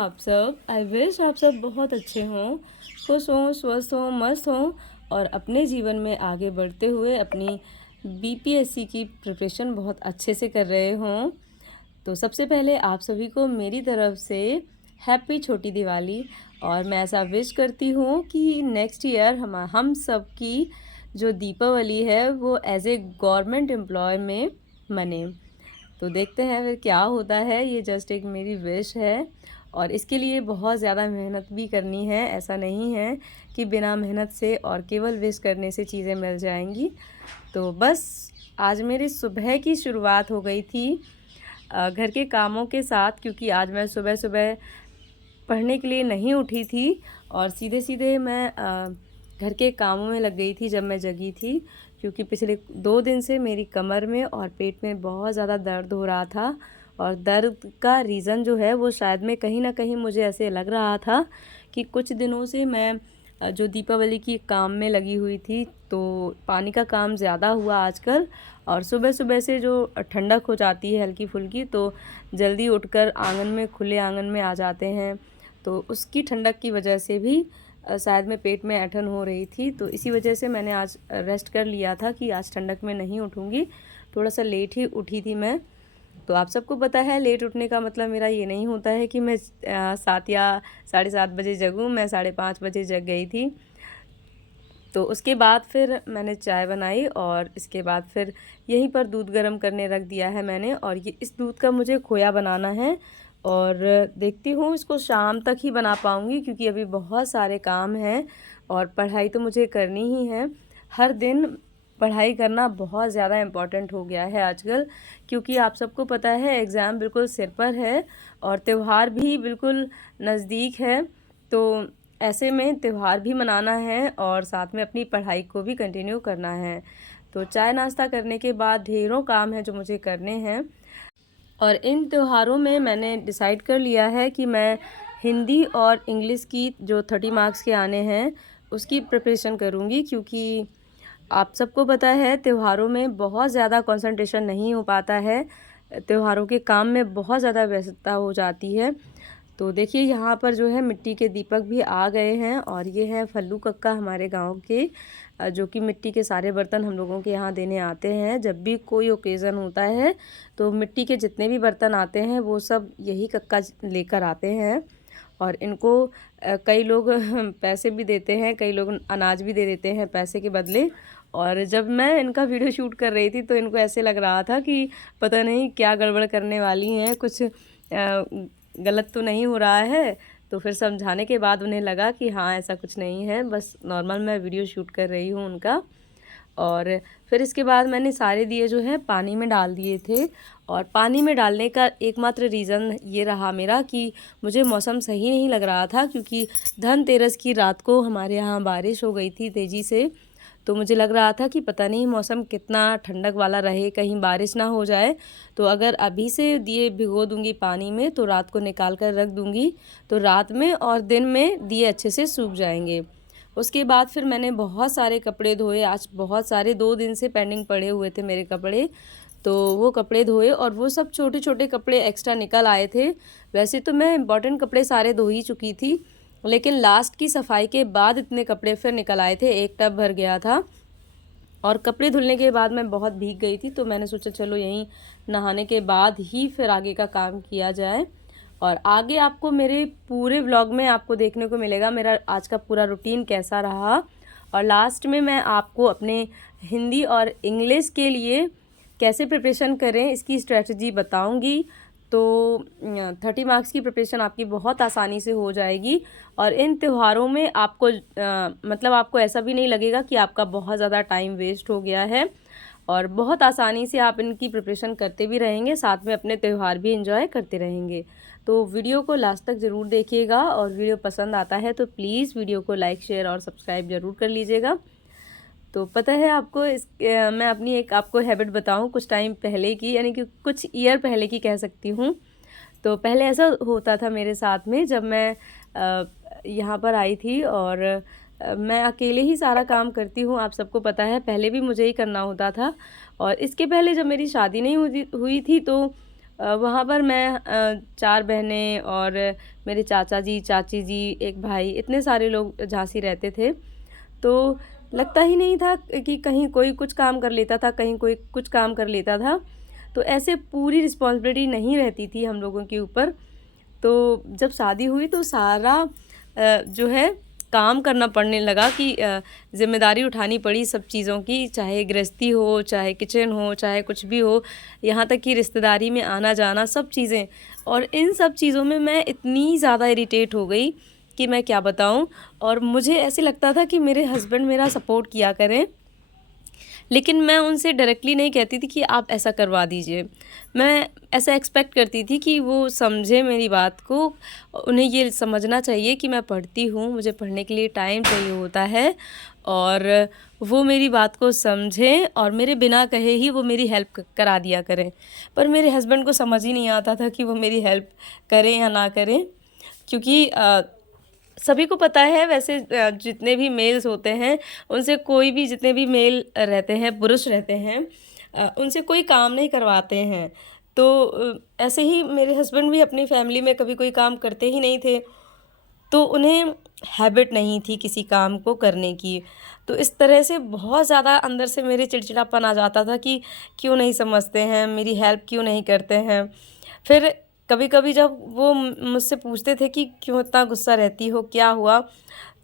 आप सब? I wish आप सब बहुत अच्छे हों, खुश हों, स्वस्थ हों, मस्त हों और अपने जीवन में आगे बढ़ते हुए अपनी बीपीएससी की प्रिपरेशन बहुत अच्छे से कर रहे हों। तो सबसे पहले आप सभी को मेरी तरफ से हैप्पी छोटी दिवाली। और मैं ऐसा विश करती हूँ कि नेक्स्ट ईयर हम सब की जो दीपावली है वो एज ए गवर्नमेंट एम्प्लॉय में मने। तो देखते हैं फिर क्या होता है। ये जस्ट एक मेरी विश है और इसके लिए बहुत ज़्यादा मेहनत भी करनी है। ऐसा नहीं है कि बिना मेहनत से और केवल विश करने से चीज़ें मिल जाएंगी। तो बस आज मेरी सुबह की शुरुआत हो गई थी घर के कामों के साथ, क्योंकि आज मैं सुबह सुबह पढ़ने के लिए नहीं उठी थी और सीधे सीधे मैं घर के कामों में लग गई थी जब मैं जगी थी, क्योंकि पिछले 2 दिन से मेरी कमर में और पेट में बहुत ज़्यादा दर्द हो रहा था। और दर्द का रीज़न जो है वो शायद में कहीं ना कहीं मुझे ऐसे लग रहा था कि कुछ दिनों से मैं जो दीपावली की काम में लगी हुई थी, तो पानी का काम ज़्यादा हुआ आजकल। और सुबह सुबह से जो ठंडक हो जाती है हल्की फुल्की, तो जल्दी उठकर आंगन में, खुले आंगन में आ जाते हैं। तो उसकी ठंडक की वजह से भी शायद में पेट में ऐंठन हो रही थी। तो इसी वजह से मैंने आज रेस्ट कर लिया था कि आज ठंडक में नहीं उठूँगी। थोड़ा सा लेट ही उठी थी मैं। तो आप सबको पता है लेट उठने का मतलब मेरा ये नहीं होता है कि मैं 7 या 7:30 बजे जगूँ। मैं 5:30 बजे जग गई थी। तो उसके बाद फिर मैंने चाय बनाई और इसके बाद फिर यहीं पर दूध गर्म करने रख दिया है मैंने। और ये इस दूध का मुझे खोया बनाना है और देखती हूँ इसको शाम तक ही बना पाऊँगी, क्योंकि अभी बहुत सारे काम हैं और पढ़ाई तो मुझे करनी ही है। हर दिन पढ़ाई करना बहुत ज़्यादा इम्पॉर्टेंट हो गया है आजकल, क्योंकि आप सबको पता है एग्ज़ाम बिल्कुल सिर पर है और त्यौहार भी बिल्कुल नज़दीक है। तो ऐसे में त्यौहार भी मनाना है और साथ में अपनी पढ़ाई को भी कंटिन्यू करना है। तो चाय नाश्ता करने के बाद ढेरों काम हैं जो मुझे करने हैं। और इन त्योहारों में मैंने डिसाइड कर लिया है कि मैं हिंदी और इंग्लिश की जो 30 मार्क्स के आने हैं उसकी प्रिपरेशन करूँगी, क्योंकि आप सबको पता है त्योहारों में बहुत ज़्यादा कंसंट्रेशन नहीं हो पाता है। त्योहारों के काम में बहुत ज़्यादा व्यस्तता हो जाती है। तो देखिए यहाँ पर जो है मिट्टी के दीपक भी आ गए हैं और ये हैं फल्लू कक्का हमारे गांव के, जो कि मिट्टी के सारे बर्तन हम लोगों के यहाँ देने आते हैं। जब भी कोई ओकेज़न होता है तो मिट्टी के जितने भी बर्तन आते हैं वो सब यही कक्का लेकर आते हैं। और इनको कई लोग पैसे भी देते हैं, कई लोग अनाज भी दे देते हैं पैसे के बदले। और जब मैं इनका वीडियो शूट कर रही थी तो इनको ऐसे लग रहा था कि पता नहीं क्या गड़बड़ करने वाली हैं, कुछ गलत तो नहीं हो रहा है। तो फिर समझाने के बाद उन्हें लगा कि हाँ ऐसा कुछ नहीं है, बस नॉर्मल मैं वीडियो शूट कर रही हूँ उनका। और फिर इसके बाद मैंने सारे दिए जो है पानी में डाल दिए थे। और पानी में डालने का एकमात्र रीज़न ये रहा मेरा कि मुझे मौसम सही नहीं लग रहा था, क्योंकि धनतेरस की रात को हमारे यहाँ बारिश हो गई थी तेज़ी से। तो मुझे लग रहा था कि पता नहीं मौसम कितना ठंडक वाला रहे, कहीं बारिश ना हो जाए। तो अगर अभी से दिए भिगो दूंगी पानी में तो रात को निकाल कर रख दूंगी, तो रात में और दिन में दिए अच्छे से सूख जाएंगे। उसके बाद फिर मैंने बहुत सारे कपड़े धोए। आज बहुत सारे 2 दिन से पेंडिंग पड़े हुए थे मेरे कपड़े, तो वो कपड़े धोए और वो सब छोटे छोटे कपड़े एक्स्ट्रा निकल आए थे। वैसे तो मैं इम्पॉर्टेंट कपड़े सारे धो ही चुकी थी, लेकिन लास्ट की सफाई के बाद इतने कपड़े फिर निकल आए थे, एक टब भर गया था। और कपड़े धुलने के बाद मैं बहुत भीग गई थी, तो मैंने सोचा चलो यहीं नहाने के बाद ही फिर आगे का काम किया जाए। और आगे आपको मेरे पूरे व्लॉग में आपको देखने को मिलेगा मेरा आज का पूरा रूटीन कैसा रहा। और लास्ट में मैं आपको अपने हिंदी और इंग्लिश के लिए कैसे प्रिपरेशन करें इसकी स्ट्रेटजी बताऊंगी। तो 30 मार्क्स की प्रिपरेशन आपकी बहुत आसानी से हो जाएगी। और इन त्योहारों में आपको मतलब आपको ऐसा भी नहीं लगेगा कि आपका बहुत ज़्यादा टाइम वेस्ट हो गया है, और बहुत आसानी से आप इनकी प्रिपरेशन करते भी रहेंगे, साथ में अपने त्यौहार भी एंजॉय करते रहेंगे। तो वीडियो को लास्ट तक ज़रूर देखिएगा और वीडियो पसंद आता है तो प्लीज़ वीडियो को लाइक, शेयर और सब्सक्राइब ज़रूर कर लीजिएगा। तो पता है आपको मैं अपनी एक आपको हैबिट बताऊं कुछ टाइम पहले की, यानी कि कुछ ईयर पहले की कह सकती हूँ। तो पहले ऐसा होता था मेरे साथ में, जब मैं यहाँ पर आई थी और मैं अकेले ही सारा काम करती हूँ, आप सबको पता है पहले भी मुझे ही करना होता था। और इसके पहले जब मेरी शादी नहीं हुई थी तो वहाँ पर मैं 4 बहनें और मेरे चाचा जी, चाची जी, एक भाई, इतने सारे लोग झांसी रहते थे। तो लगता ही नहीं था कि कहीं कोई कुछ काम कर लेता था, कहीं कोई कुछ काम कर लेता था। तो ऐसे पूरी रिस्पॉन्सिबिलिटी नहीं रहती थी हम लोगों के ऊपर। तो जब शादी हुई तो सारा जो है काम करना पड़ने लगा कि ज़िम्मेदारी उठानी पड़ी सब चीज़ों की, चाहे गृहस्थी हो, चाहे किचन हो, चाहे कुछ भी हो, यहाँ तक कि रिश्तेदारी में आना-जाना सब चीज़ें। और इन सब चीज़ों में मैं इतनी ज़्यादा इरिटेट हो गई कि मैं क्या बताऊँ। और मुझे ऐसे लगता था कि मेरे हस्बैंड मेरा सपोर्ट किया करें, लेकिन मैं उनसे डायरेक्टली नहीं कहती थी कि आप ऐसा करवा दीजिए। मैं ऐसा एक्सपेक्ट करती थी कि वो समझे मेरी बात को। उन्हें ये समझना चाहिए कि मैं पढ़ती हूँ, मुझे पढ़ने के लिए टाइम चाहिए होता है, और वो मेरी बात को समझें और मेरे बिना कहे ही वो मेरी हेल्प करा दिया करें। पर मेरे हस्बैंड को समझ ही नहीं आता था कि वो मेरी हेल्प करें या ना करें, क्योंकि सभी को पता है वैसे जितने भी मेल्स होते हैं उनसे कोई भी, जितने भी मेल रहते हैं, पुरुष रहते हैं, उनसे कोई काम नहीं करवाते हैं। तो ऐसे ही मेरे हस्बैंड भी अपनी फैमिली में कभी कोई काम करते ही नहीं थे, तो उन्हें हैबिट नहीं थी किसी काम को करने की। तो इस तरह से बहुत ज़्यादा अंदर से मेरे चिड़चिड़ापन आ जाता था कि क्यों नहीं समझते हैं, मेरी हेल्प क्यों नहीं करते हैं। फिर कभी-कभी जब वो मुझसे पूछते थे कि क्यों इतना गुस्सा रहती हो, क्या हुआ?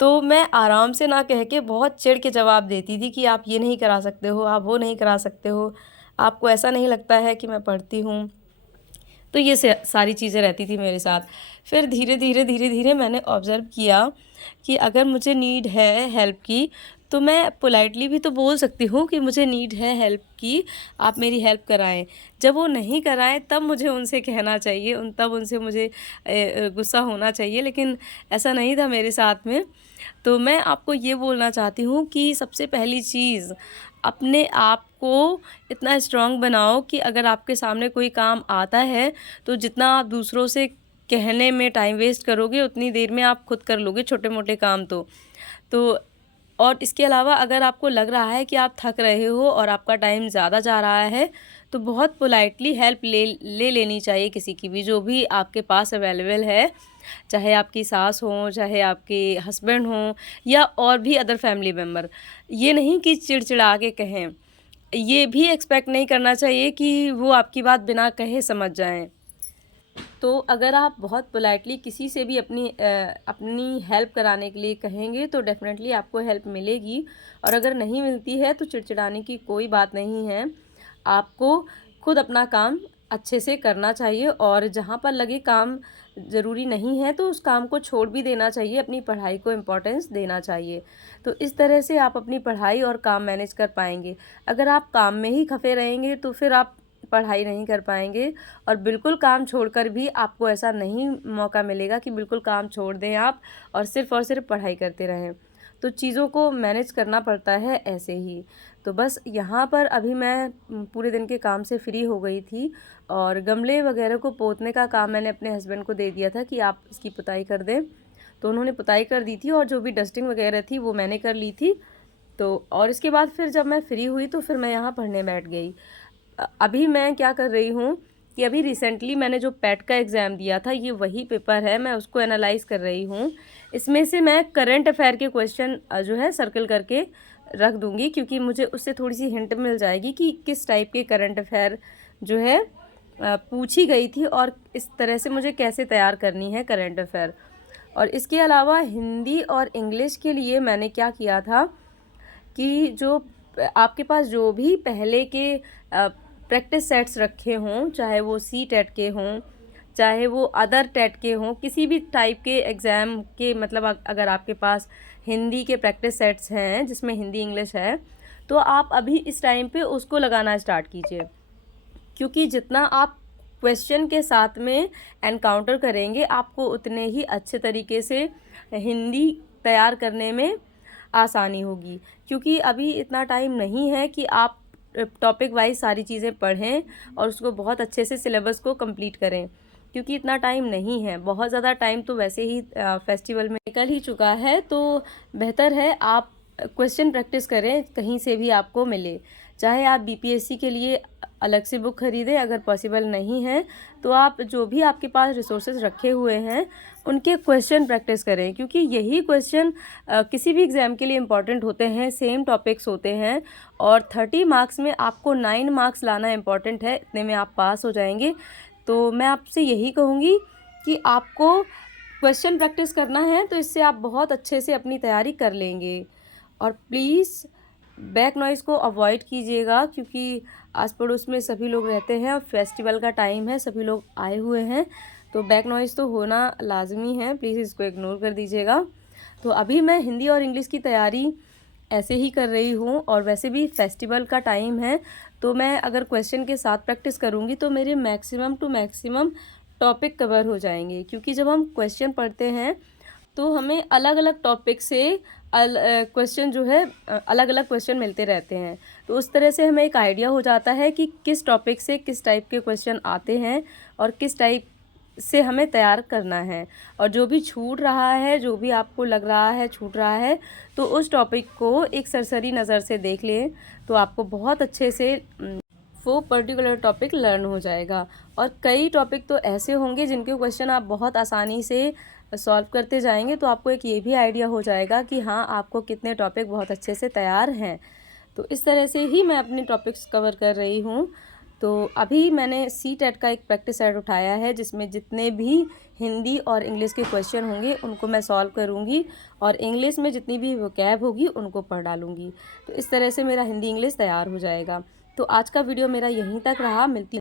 तो मैं आराम से ना कह के बहुत चिढ़ के जवाब देती थी कि आप ये नहीं करा सकते हो, आप वो नहीं करा सकते हो, आपको ऐसा नहीं लगता है कि मैं पढ़ती हूँ। तो ये सारी चीज़ें रहती थी मेरे साथ। फिर धीरे-धीरे मैंने ऑब्ज़र्व किया कि अगर मुझे नीड है हेल्प की, तो मैं पोलाइटली भी तो बोल सकती हूँ कि मुझे नीड है हेल्प की, आप मेरी हेल्प कराएँ। जब वो नहीं कराएँ तब मुझे उनसे कहना चाहिए, तब उनसे मुझे गुस्सा होना चाहिए, लेकिन ऐसा नहीं था मेरे साथ में। तो मैं आपको ये बोलना चाहती हूँ कि सबसे पहली चीज़, अपने आप को इतना स्ट्रॉन्ग बनाओ कि अगर आपके सामने कोई काम आता है, तो जितना आप दूसरों से कहने में टाइम वेस्ट करोगे, उतनी देर में आप खुद कर लोगे छोटे-मोटे काम तो। तो और इसके अलावा अगर आपको लग रहा है कि आप थक रहे हो और आपका टाइम ज़्यादा जा रहा है, तो बहुत पोलाइटली हेल्प ले लेनी चाहिए किसी की भी, जो भी आपके पास अवेलेबल है। चाहे आपकी सास हों, चाहे आपके हस्बैंड हों, या और भी अदर फैमिली मेंबर। ये नहीं कि चिड़चिड़ा के कहें। ये भी एक्सपेक्ट नहीं करना चाहिए कि वो आपकी बात बिना कहे समझ जाएँ। तो अगर आप बहुत पोलाइटली किसी से भी अपनी हेल्प कराने के लिए कहेंगे, तो डेफ़िनेटली आपको हेल्प मिलेगी, और अगर नहीं मिलती है तो चिड़चिड़ाने की कोई बात नहीं है। आपको खुद अपना काम अच्छे से करना चाहिए, और जहाँ पर लगे काम ज़रूरी नहीं है तो उस काम को छोड़ भी देना चाहिए, अपनी पढ़ाई को इम्पोर्टेंस देना चाहिए। तो इस तरह से आप अपनी पढ़ाई और काम मैनेज कर पाएँगे। अगर आप काम में ही खपे रहेंगे तो फिर आप पढ़ाई नहीं कर पाएँगे, और बिल्कुल काम छोड़कर भी आपको ऐसा नहीं मौका मिलेगा कि बिल्कुल काम छोड़ दें आप और सिर्फ़ पढ़ाई करते रहें। तो चीज़ों को मैनेज करना पड़ता है ऐसे ही। तो बस यहाँ पर अभी मैं पूरे दिन के काम से फ्री हो गई थी, और गमले वगैरह को पोंछने का काम मैंने अपने हस्बैंड को दे दिया था कि आप इसकी पुताई कर दें। तो उन्होंने पुताई कर दी थी, और जो भी डस्टिंग वगैरह थी वो मैंने कर ली थी। तो और इसके बाद फिर जब मैं फ्री हुई तो फिर मैं यहाँ पढ़ने बैठ गई। अभी मैं क्या कर रही हूँ कि अभी रिसेंटली मैंने जो पेट का एग्ज़ाम दिया था, ये वही पेपर है, मैं उसको एनालाइज़ कर रही हूँ। इसमें से मैं करंट अफ़ेयर के क्वेश्चन जो है सर्कल करके रख दूँगी, क्योंकि मुझे उससे थोड़ी-सी हिंट मिल जाएगी कि किस टाइप के करंट अफ़ेयर जो है पूछी गई थी, और इस तरह से मुझे कैसे तैयार करनी है करंट अफ़ेयर। और इसके अलावा हिंदी और इंग्लिश के लिए मैंने क्या किया था कि जो आपके पास जो भी पहले के प्रैक्टिस सेट्स रखे हों, चाहे वो सी-टेट के हों, चाहे वो अदर टेट के हों, किसी भी टाइप के एग्ज़ाम के, मतलब अगर आपके पास हिंदी के प्रैक्टिस सेट्स हैं जिसमें हिंदी इंग्लिश है, तो आप अभी इस टाइम पे उसको लगाना स्टार्ट कीजिए। क्योंकि जितना आप क्वेश्चन के साथ में एनकाउंटर करेंगे, आपको उतने ही अच्छे तरीके से हिंदी तैयार करने में आसानी होगी। क्योंकि अभी इतना टाइम नहीं है कि आप टॉपिक वाइज़ सारी चीज़ें पढ़ें और उसको बहुत अच्छे से सिलेबस को कंप्लीट करें, क्योंकि इतना टाइम नहीं है। बहुत ज़्यादा टाइम तो वैसे ही फेस्टिवल में निकल ही चुका है, तो बेहतर है आप क्वेश्चन प्रैक्टिस करें कहीं से भी आपको मिले, चाहे आप बीपीएससी के लिए अलग से बुक खरीदें, अगर पॉसिबल नहीं है तो आप जो भी आपके पास रिसोर्सेज रखे हुए हैं उनके क्वेश्चन प्रैक्टिस करें, क्योंकि यही क्वेश्चन किसी भी एग्ज़ाम के लिए इम्पॉर्टेंट होते हैं, सेम टॉपिक्स होते हैं और 30 मार्क्स में आपको 9 मार्क्स लाना इम्पॉर्टेंट है, इतने में आप पास हो जाएंगे। तो मैं आपसे यही कहूँगी कि आपको क्वेश्चन प्रैक्टिस करना है, तो इससे आप बहुत अच्छे से अपनी तैयारी कर लेंगे। और प्लीज़ बैक नॉइज़ को अवॉइड कीजिएगा, क्योंकि आस पड़ोस में सभी लोग रहते हैं और फेस्टिवल का टाइम है, सभी लोग आए हुए हैं, तो बैक नॉइज़ तो होना लाजमी है, प्लीज़ इसको इग्नोर कर दीजिएगा। तो अभी मैं हिंदी और इंग्लिश की तैयारी ऐसे ही कर रही हूँ, और वैसे भी फेस्टिवल का टाइम है, तो मैं अगर क्वेश्चन के साथ प्रैक्टिस करूँगी तो मेरे maximum to maximum topic cover हो जाएंगे, क्योंकि जब हम क्वेश्चन पढ़ते हैं तो हमें अलग अलग टॉपिक से क्वेश्चन जो है अलग अलग क्वेश्चन मिलते रहते हैं, तो उस तरह से हमें एक आइडिया हो जाता है कि किस टॉपिक से किस टाइप के क्वेश्चन आते हैं और किस टाइप से हमें तैयार करना है। और जो भी छूट रहा है, जो भी आपको लग रहा है छूट रहा है, तो उस टॉपिक को एक सरसरी नज़र से देख लें, तो आपको बहुत अच्छे से वो पर्टिकुलर टॉपिक लर्न हो जाएगा। और कई टॉपिक तो ऐसे होंगे जिनके क्वेश्चन आप बहुत आसानी से सॉल्व करते जाएंगे, तो आपको एक ये भी आइडिया हो जाएगा कि हाँ, आपको कितने टॉपिक बहुत अच्छे से तैयार हैं। तो इस तरह से ही मैं अपने टॉपिक्स कवर कर रही हूँ। तो अभी मैंने CTET का एक प्रैक्टिस सेट उठाया है, जिसमें जितने भी हिंदी और इंग्लिश के क्वेश्चन होंगे उनको मैं सॉल्व करूँगी, और इंग्लिश में जितनी भी वोकैब होगी उनको पढ़ डालूँगी। तो इस तरह से मेरा हिंदी इंग्लिश तैयार हो जाएगा। तो आज का वीडियो मेरा यहीं तक रहा, मिलती